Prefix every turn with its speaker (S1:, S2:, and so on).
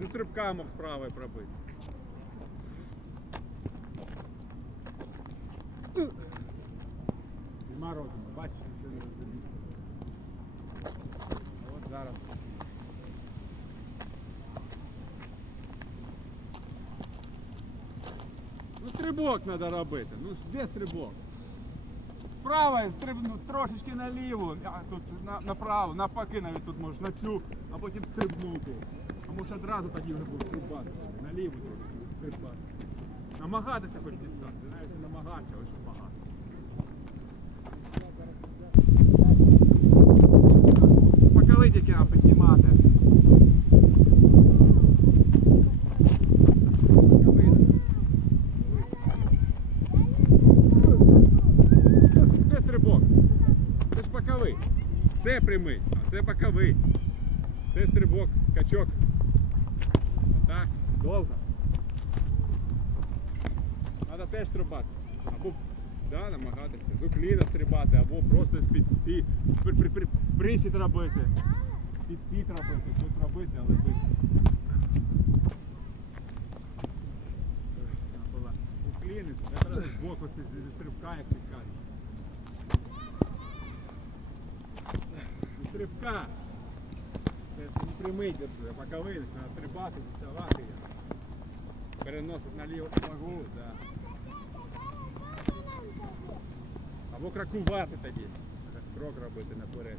S1: Зі стрибками справи пробити. Нема розуму, бачиш, що не розумієш. От зараз. Ну стрибок треба робити. Ну де стрибок? Справа стрибну трошечки наліво, а тут на, направо, навпаки навіть тут можеш на цю, а потім стрибнути. Одразу тоді вже буде стрибати. Наліво трошки стрибати. Намагатися хоч дістати. Знаєте, намагатися, ось багато. Покали тільки треба піднімати. Де стрибок? Це ж. Це прямий, а це боковий. Це стрибок, скачок. Отак, довго. Треба теж стрибати. Або да, намагатися з укліна стрибати, або просто з під спі, при, при, при, присід робити. Підсід робити, щось робити, але. Була. Укліни, це треба з боку стрибка, як ти кажеш. Стрибка. Це не прямий держи, а боковий, треба трибати, діставати його. Переносить на ліву ногу, да. Або кракувати тоді. Крок робити наперед.